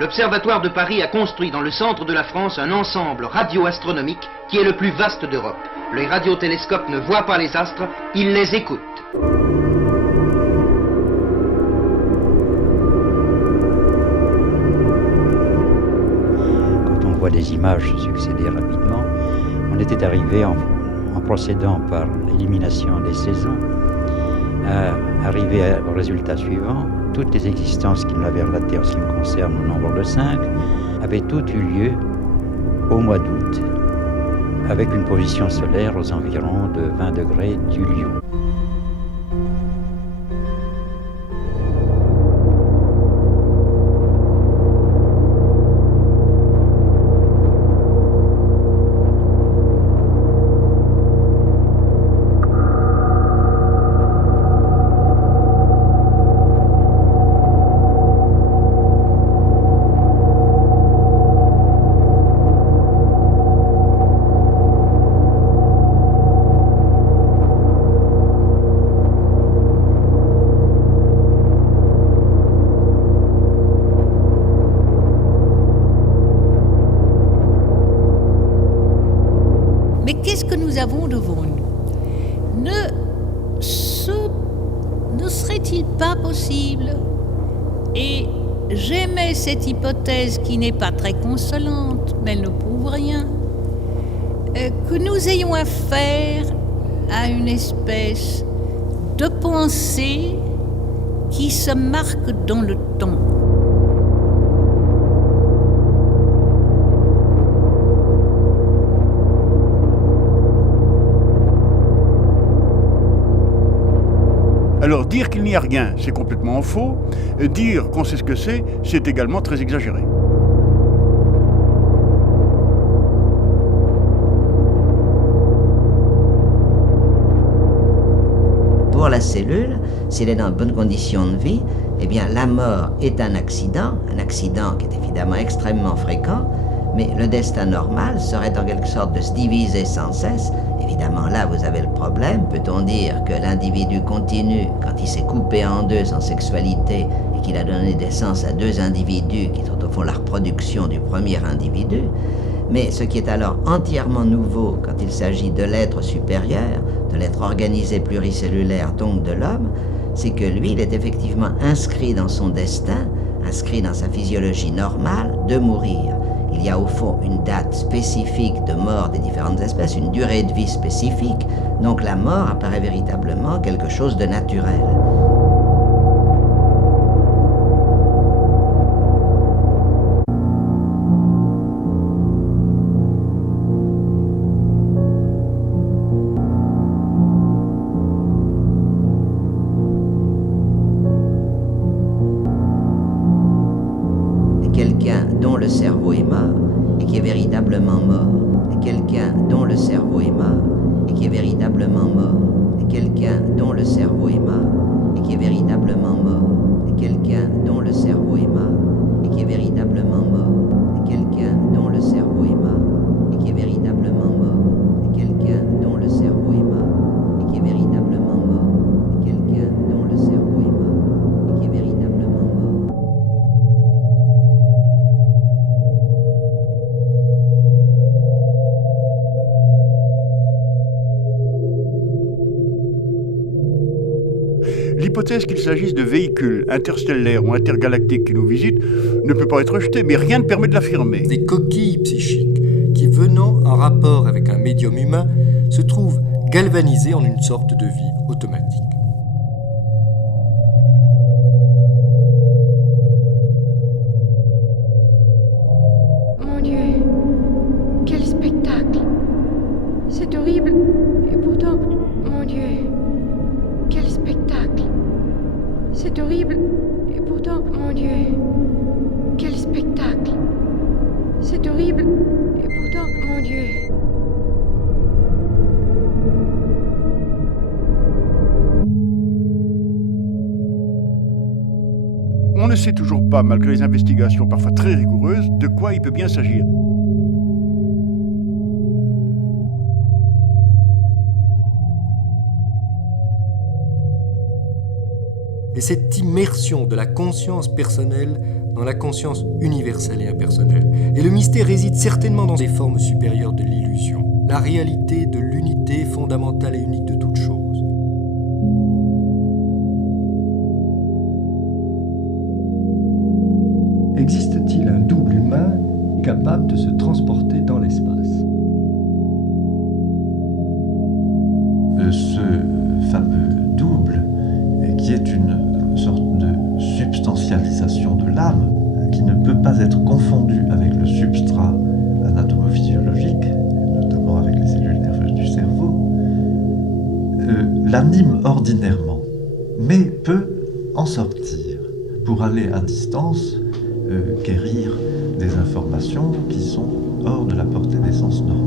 L'Observatoire de Paris a construit dans le centre de la France un ensemble radioastronomique qui est le plus vaste d'Europe. Les radiotélescopes ne voient pas les astres, ils les écoutent. Quand on voit les images se succéder rapidement, on était arrivé en procédant par l'élimination des saisons à arriver au résultat suivant. Toutes les existences qu'il m'avait relatées en ce qui me concerne au nombre de 5 avaient toutes eu lieu au mois d'août, avec une position solaire aux environs de 20 degrés du Lion. Mais qu'est-ce que nous avons devant nous? Ne serait-il pas possible, et j'émets cette hypothèse qui n'est pas très consolante, mais elle ne prouve rien, que nous ayons affaire à une espèce de pensée qui se marque dans le temps. Alors dire qu'il n'y a rien, c'est complètement faux. Dire qu'on sait ce que c'est également très exagéré. Pour la cellule, s'il est dans de bonnes conditions de vie, eh bien la mort est un accident qui est évidemment extrêmement fréquent, mais le destin normal serait en quelque sorte de se diviser sans cesse. Évidemment, là, vous avez le problème. Peut-on dire que l'individu continue quand il s'est coupé en deux sans sexualité et qu'il a donné naissance à deux individus qui sont au fond la reproduction du premier individu? Mais ce qui est alors entièrement nouveau quand il s'agit de l'être supérieur, de l'être organisé pluricellulaire, donc de l'homme, c'est que lui, il est effectivement inscrit dans son destin, inscrit dans sa physiologie normale, de mourir. Il y a au fond une date spécifique de mort des différentes espèces, une durée de vie spécifique, donc la mort apparaît véritablement quelque chose de naturel. Quelqu'un dont le cerveau est mort et qui est véritablement mort, et quelqu'un dont le cerveau est mort et qui est véritablement mort, et quelqu'un dont le cerveau est mort et qui est véritablement mort, et quelqu'un dont le cerveau est mort et qui est véritablement mort, et quelqu'un dont le cerveau est mort et qui est véritablement mort, et quelqu'un dont le cerveau est mort et qui est véritablement mort, et quelqu'un dont le cerveau est mort et qui est véritablement mort. L'hypothèse qu'il s'agisse de véhicules interstellaires ou intergalactiques qui nous visitent ne peut pas être rejetée, mais rien ne permet de l'affirmer. Des coquilles psychiques qui, venant en rapport avec un médium humain, se trouvent galvanisées en une sorte de vie automatique. Mon Dieu, quel spectacle! C'est horrible, et pourtant, mon Dieu, quel spectacle! C'est horrible, et pourtant, mon Dieu, quel spectacle! C'est horrible, et pourtant, mon Dieu. On ne sait toujours pas, malgré les investigations parfois très rigoureuses, de quoi il peut bien s'agir. Et cette immersion de la conscience personnelle dans la conscience universelle et impersonnelle. Et le mystère réside certainement dans des formes supérieures de l'illusion, la réalité de l'unité fondamentale et unique de toute chose. Existe-t-il un double humain capable de se transporter dans l'espace ? Ce fameux double, qui est une sorte de substantialisation de l'âme, qui ne peut pas être confondu avec le substrat anatomo-physiologique, notamment avec les cellules nerveuses du cerveau, l'anime ordinairement, mais peut en sortir pour aller à distance quérir des informations qui sont hors de la portée des sens normaux.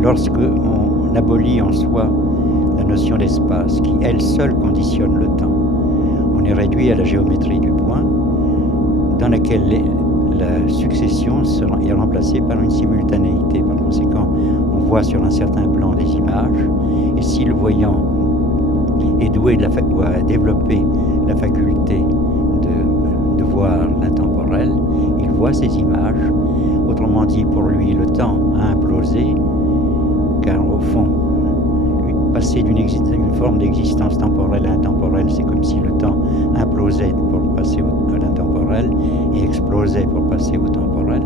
Lorsque on abolit en soi la notion d'espace, qui elle seule conditionne le temps, on est réduit à la géométrie du point, dans laquelle la succession est remplacée par une simultanéité. Par conséquent, on voit sur un certain plan des images, et si le voyant est doué ou a développé la faculté de voir l'intemporel, il voit ces images. Autrement dit, pour lui, le temps a implosé, car au fond, passer d'une forme d'existence temporelle à intemporelle, c'est comme si le temps implosait pour passer à l'intemporel et explosait pour passer au temporel.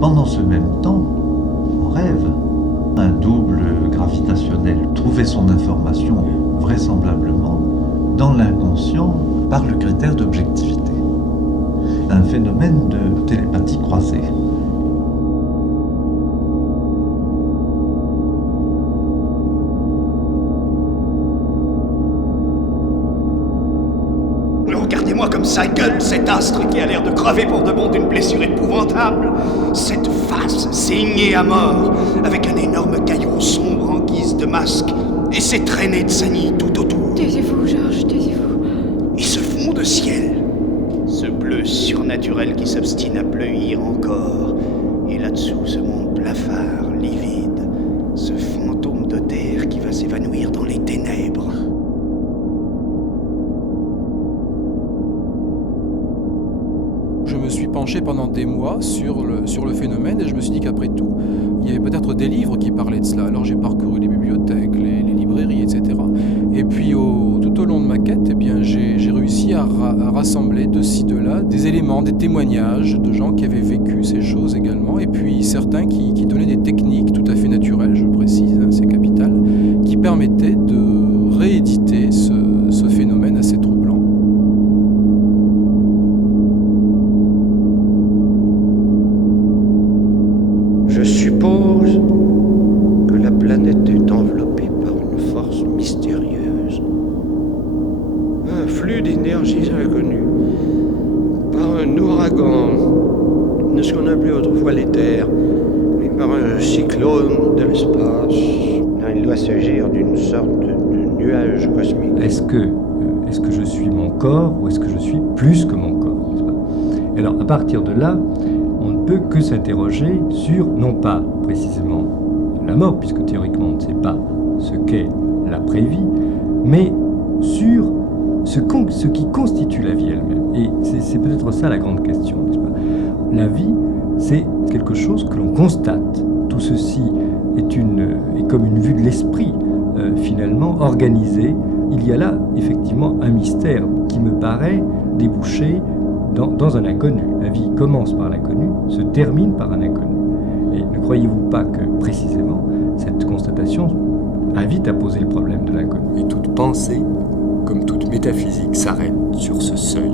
Pendant ce même temps, on rêve. Un double gravitationnel trouvait son information vraisemblablement dans l'inconscient par le critère d'objectivité. Un phénomène de télépathie croisée. Regardez-moi comme ça gueule, cet astre qui a l'air de crever pour de bon d'une blessure épouvantable. Cette face saignée à mort, avec un énorme caillou sombre en guise de masque, et ces traînées de sanie tout autour. Taisez-vous, Georges, taisez-vous. Et ce fond de ciel, ce bleu surnaturel qui s'obstine à pleuir encore, et là-dessous ce monde blafard, livide, ce fantôme de terre qui va s'évanouir dans les ténèbres. Je me suis penché pendant des mois sur le phénomène et je me suis dit qu'après tout, il y avait peut-être des livres qui parlaient de cela. Alors j'ai parcouru les bibliothèques, les librairies, etc. Et puis tout au long de ma quête, eh bien, j'ai réussi à rassembler de ci, de là des éléments, des témoignages de gens qui avaient vécu ces choses également, et puis certains qui donnaient des techniques tout à fait naturelles, je précise, hein, c'est capital, qui permettaient de rééditer ce phénomène assez troublant. Je suppose que la planète est enveloppée par une force mystérieuse. Un flux d'énergies inconnues. Par un ouragan de ce qu'on appelait autrefois l'éther. Et par un cyclone de l'espace. Il doit s'agir d'une sorte de nuage cosmique. Est-ce que je suis mon corps ou est-ce que je suis plus que mon corps, n'est-ce pas ? Alors, à partir de là, on ne peut que s'interroger sur, non pas précisément la mort, puisque théoriquement on ne sait pas ce qu'est l'après-vie, mais sur ce qui constitue la vie elle-même. Et c'est peut-être ça la grande question, n'est-ce pas ? La vie, c'est quelque chose que l'on constate. Tout ceci est comme une vue de l'esprit, finalement, organisée. Il y a là, effectivement, un mystère qui me paraît déboucher dans un inconnu. La vie commence par l'inconnu, se termine par un inconnu. Et ne croyez-vous pas que, précisément, cette constatation invite à poser le problème de l'inconnu ? Et toute pensée, comme toute métaphysique, s'arrête sur ce seuil.